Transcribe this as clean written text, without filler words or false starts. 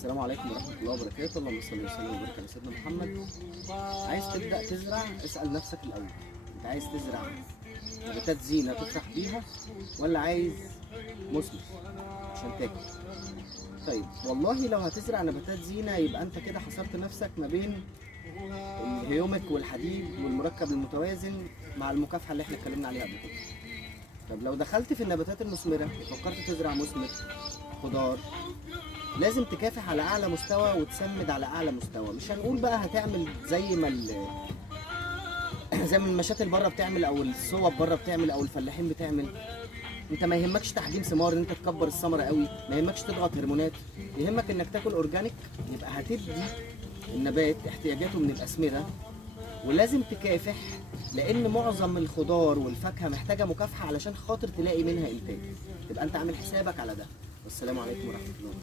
السلام عليكم ورحمة الله وبركاته. اللهم صل وسلم وبارك على سيدنا محمد. عايز تبدأ تزرع، اسأل نفسك الأول، أنت عايز تزرع نباتات زينة تفرح بيها ولا عايز مثمر عشان تاكل؟ طيب والله لو هتزرع نباتات زينة يبقى أنت كده حصرت نفسك ما بين الهيومك والحديد والمركب المتوازن مع المكافحة اللي احنا اتكلمنا عليها قبل كده. طب لو دخلت في النباتات المثمرة وفكرت تزرع مثمر خضار، لازم تكافح على اعلى مستوى وتسمد على اعلى مستوى. مش هنقول بقى هتعمل زي ما زي ما المشاتل بره بتعمل او الصوب بره بتعمل او الفلاحين بتعمل. انت ما يهمكش تحجيم ثمار، ان انت تكبر الثمره قوي، ما يهمكش تضغط هرمونات، يهمك انك تاكل اورجانيك. يبقى هتدي النبات احتياجاته من الاسمده، ولازم تكافح لان معظم الخضار والفاكهه محتاجه مكافحه علشان خاطر تلاقي منها انتاج. تبقى انت عامل حسابك على ده. والسلام عليكم ورحمه الله.